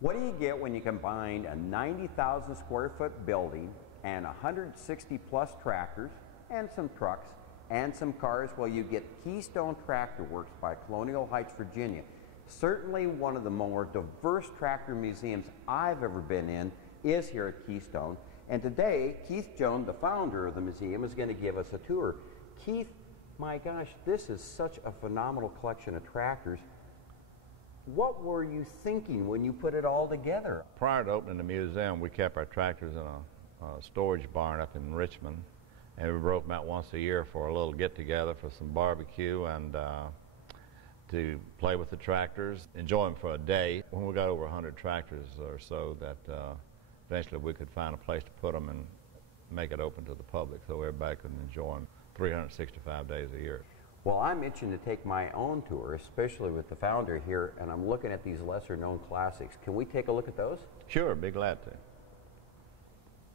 What do you get when you combine a 90,000 square foot building and 160 plus tractors and some trucks and some cars? Well, you get Keystone Tractor Works by Colonial Heights, Virginia. Certainly one of the more diverse tractor museums I've ever been in is here at Keystone. And today, Keith Jones, the founder of the museum, is going to give us a tour. Keith, my gosh, this is such a phenomenal collection of tractors. What were you thinking when you put it all together? Prior to opening the museum, we kept our tractors in a storage barn up in Richmond, and we broke them out once a year for a little get-together for some barbecue and to play with the tractors, enjoy them for a day. When we got over 100 tractors or so, that eventually we could find a place to put them and make it open to the public so everybody could enjoy them 365 days a year. Well, I'm itching to take my own tour, especially with the founder here, and I'm looking at these lesser-known classics. Can we take a look at those? Sure, be glad to.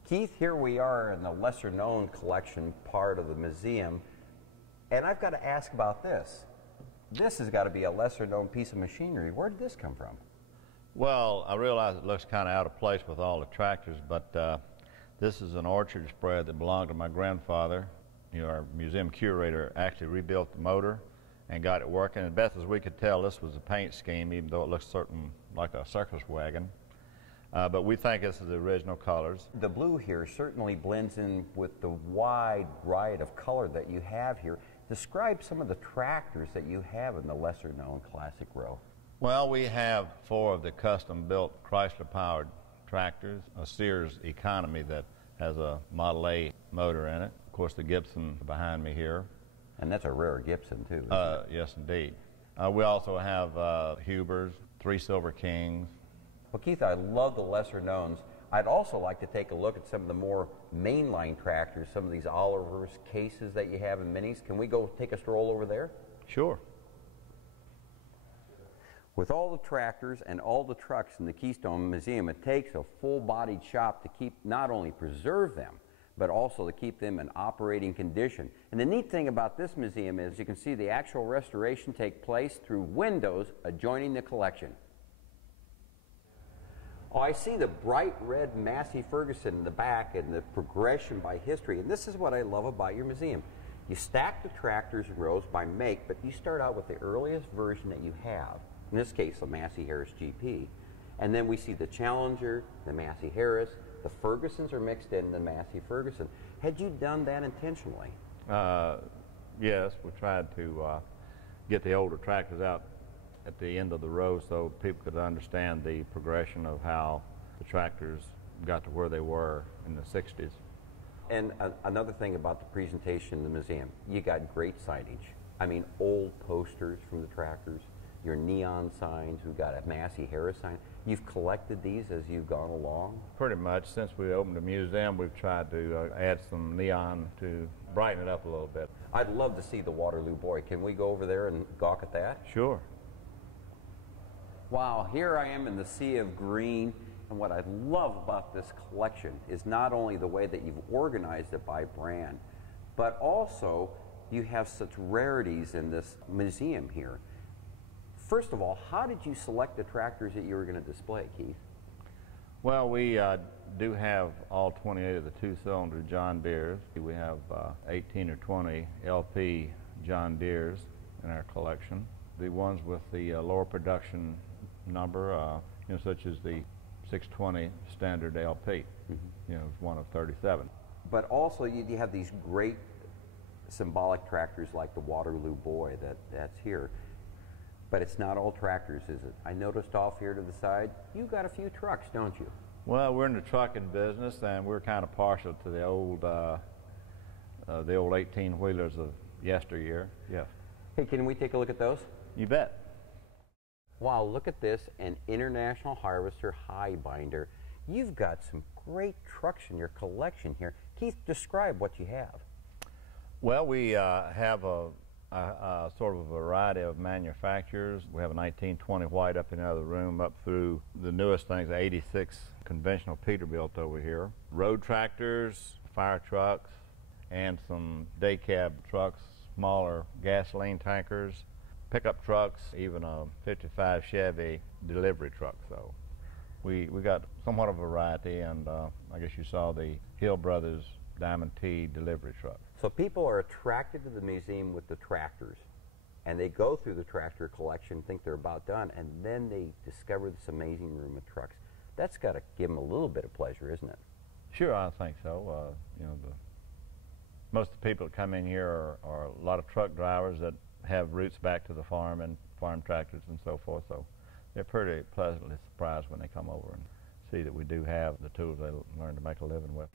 Keith, here we are in the lesser-known collection part of the museum, and I've got to ask about this. This has got to be a lesser-known piece of machinery. Where did this come from? Well, I realize it looks kind of out of place with all the tractors, but this is an orchard spread that belonged to my grandfather. You know, our museum curator actually rebuilt the motor and got it working. And best as we could tell, this was a paint scheme, even though it looks certain like a circus wagon. But we think this is the original colors. The blue here certainly blends in with the wide riot of color that you have here. Describe some of the tractors that you have in the lesser-known classic row. Well, we have 4 of the custom-built Chrysler-powered tractors, a Sears Economy that has a Model A motor in it. Of course, the Gibson behind me here. And that's a rare Gibson, too. Yes, indeed. We also have Hubers, 3 Silver Kings. Well, Keith, I love the lesser knowns. I'd also like to take a look at some of the more mainline tractors, some of these Oliver's cases that you have in minis. Can we go take a stroll over there? Sure. With all the tractors and all the trucks in the Keystone Museum, it takes a full-bodied shop to keep not only preserve them, but also to keep them in operating condition. And the neat thing about this museum is you can see the actual restoration take place through windows adjoining the collection. Oh, I see the bright red Massey Ferguson in the back and the progression by history. And this is what I love about your museum. You stack the tractors in rows by make, but you start out with the earliest version that you have. In this case, the Massey Harris GP. And then we see the Challenger, the Massey Harris, the Fergusons are mixed in the Massey Ferguson. Had you done that intentionally? Yes, we tried to get the older tractors out at the end of the row so people could understand the progression of how the tractors got to where they were in the 60s. And another thing about the presentation in the museum, you got great signage. I mean, old posters from the tractors, your neon signs, we've got a Massey Harris sign. You've collected these as you've gone along? Pretty much. Since we opened the museum, we've tried to add some neon to brighten it up a little bit. I'd love to see the Waterloo Boy. Can we go over there and gawk at that? Sure. Wow, here I am in the sea of green, and what I love about this collection is not only the way that you've organized it by brand, but also you have such rarities in this museum here. First of all, how did you select the tractors that you were going to display, Keith? Well, we do have all 28 of the 2-cylinder John Deeres. We have 18 or 20 LP John Deeres in our collection. The ones with the lower production number, such as the 620 standard LP, it's one of 37. But also you have these great symbolic tractors like the Waterloo Boy that's here. But it's not all tractors, is it? I noticed off here to the side, you've got a few trucks, don't you? Well, we're in the trucking business, and we're kind of partial to the old 18-wheelers of yesteryear. Yeah. Hey, can we take a look at those? You bet. Wow, look at this, an International Harvester high binder. You've got some great trucks in your collection here. Keith, describe what you have. Well, we have a sort of a variety of manufacturers. We have a 1920 white up in the other room, up through the newest things, 86 conventional Peterbilt over here. Road tractors, fire trucks, and some day cab trucks, smaller gasoline tankers, pickup trucks, even a 55 Chevy delivery truck. So We got somewhat of a variety, and I guess you saw the Hill Brothers Diamond T delivery truck. So people are attracted to the museum with the tractors, and they go through the tractor collection, think they're about done, and then they discover this amazing room of trucks. That's got to give them a little bit of pleasure, isn't it? Sure, I think so. You know, most of the people that come in here are a lot of truck drivers that have roots back to the farm and farm tractors and so forth, so they're pretty pleasantly surprised when they come over and see that we do have the tools they learn to make a living with.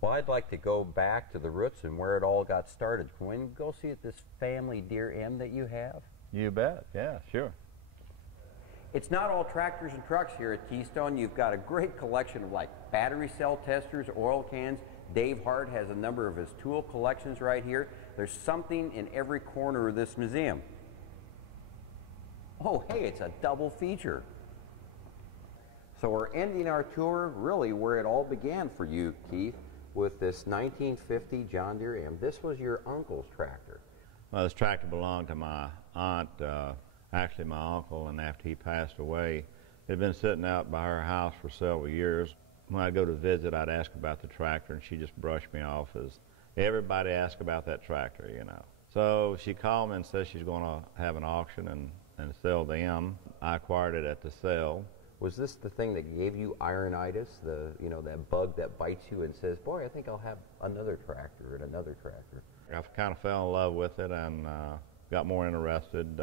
Well, I'd like to go back to the roots and where it all got started. Can we go see this family Deer M that you have? You bet, yeah, sure. It's not all tractors and trucks here at Keystone. You've got a great collection of like battery cell testers, oil cans. Dave Hart has a number of his tool collections right here. There's something in every corner of this museum. Oh, hey, it's a double feature. So we're ending our tour really where it all began for you, Keith, with this 1950 John Deere M. This was your uncle's tractor. Well, this tractor belonged to my aunt, actually my uncle, and after he passed away, it had been sitting out by her house for several years. When I'd go to visit, I'd ask about the tractor, and she just brushed me off as everybody asked about that tractor, you know. So she called me and said she's going to have an auction and sell the M. I acquired it at the sale. Was this the thing that gave you ironitis, that bug that bites you and says, boy, I think I'll have another tractor and another tractor? I kind of fell in love with it and got more interested,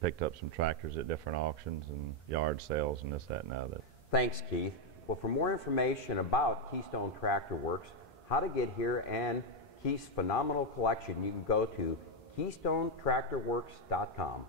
picked up some tractors at different auctions and yard sales and this, that, and other. Thanks, Keith. Well, for more information about Keystone Tractor Works, how to get here, and Keith's phenomenal collection, you can go to KeystoneTractorWorks.com.